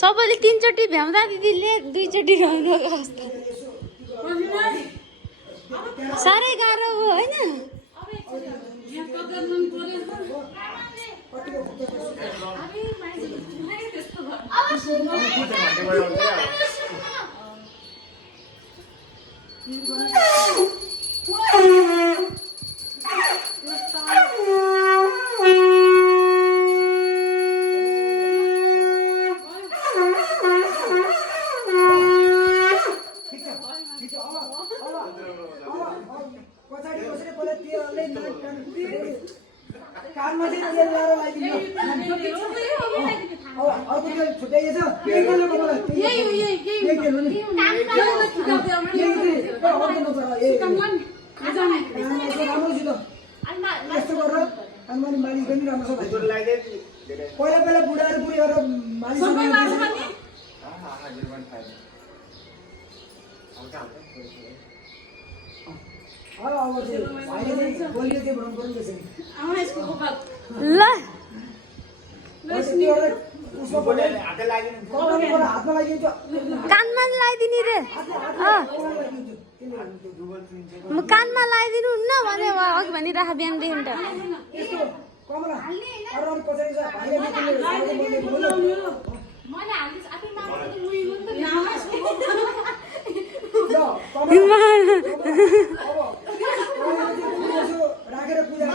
सबैले 3 चोटी भ्याउँदा दिदीले 2 चोटी भ्याउनु साह्रै गाह्रो हो हैन पहिला बुढाहरू बुढीहरू मालिस कानमा लगाइदिने रे म कानमा लगाइदिनु हुन्न भने अघि भनिराख बिहानदेखि त राखेर पूजा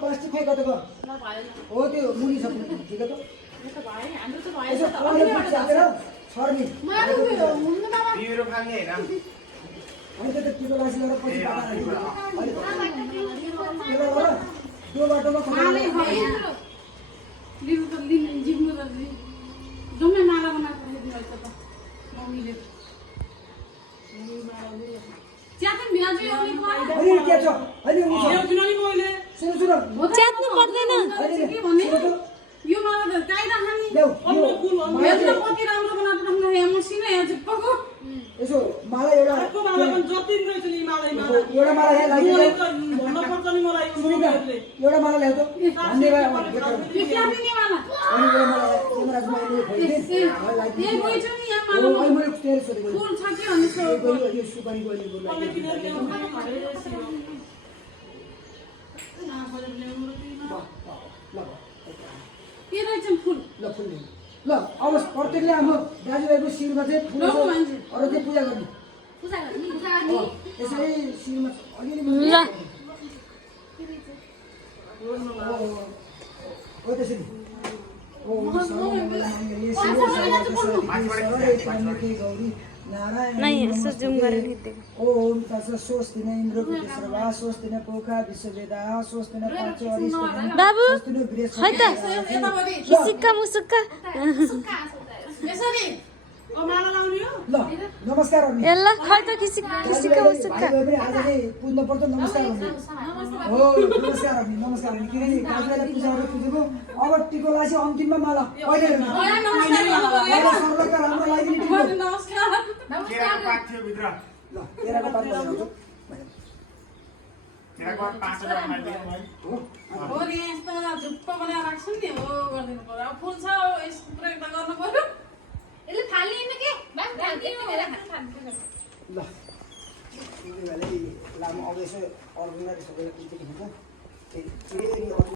प्लास्टिक हो त्यो मुनि छ ठिक छ छर्नी अनि त्यो टिको लासी गरेर पछि त्यो बाटोमा च्यात्नु पर्दैन यो माला त काइदा खानी अल्लो फुल हो मेरो कति राम्रो बनाएको यहाँ मसिनो यहाँ चिप्पको यसो माला एउटा को माला पनि जतिन रहेछ नि माला एउटा माला यहाँ लाग्यो भन्न पर्छ नि मलाई एउटा माला ल्याउ त धन्यवाद के लाग्ने नि माला अनि एउटा माला तिम्रो मैले खोइदिए ए गइछ नि यहाँ माला मैले तेल सोधेको फुल छ के भन्ने सो यो सुपारी गइले बोल्नु के रहेछ फुल ल फुल ल अब प्रत्येकले हाम्रो दाजुभाइको शिरमा चाहिँ फुल अरू चाहिँ पूजा गर्ने यसरी शिरमा अलिअलि हो त्यसरी गौरी नहीं ऐसे जूम गरेर ओम तस्य स्वस्ति न इन्द्रको सर्वा स्वस्ति न पोखा विश्ववेदा स्वस्ति न पाँच बाबु है त किसिक्का मुसुक्का यसरी ओ माला लाउने हो ल नमस्कार अनि एल्ला खै त किसिक्का मुसुक्का भाइ आज चाहिँ पुज्नु पर्छ नमस्कार भन्नु हो नमस्कार अनि किनकि गाजलाई पूजा गरेर पुजेको अब टिको लासी अन्तिममा माला पहिले सर्वका राम्रो लागिदिने टिको नमस्कार केराको पात थियो भित्र ल केराको पात लगाउँछु केराको पात 5000 माइदिनु भयो हो नि यस्तो झुप्प बनाएर राख्छु नि हो गर्दिनु पर्यो अब फुल छ यसको प्रयोग त गर्नु पर्यो यसले फाल्दिनु के बस फाल्दिनु मेरा ल लामो अब यसो अर्गनाइज सबैलाई के हुन्छ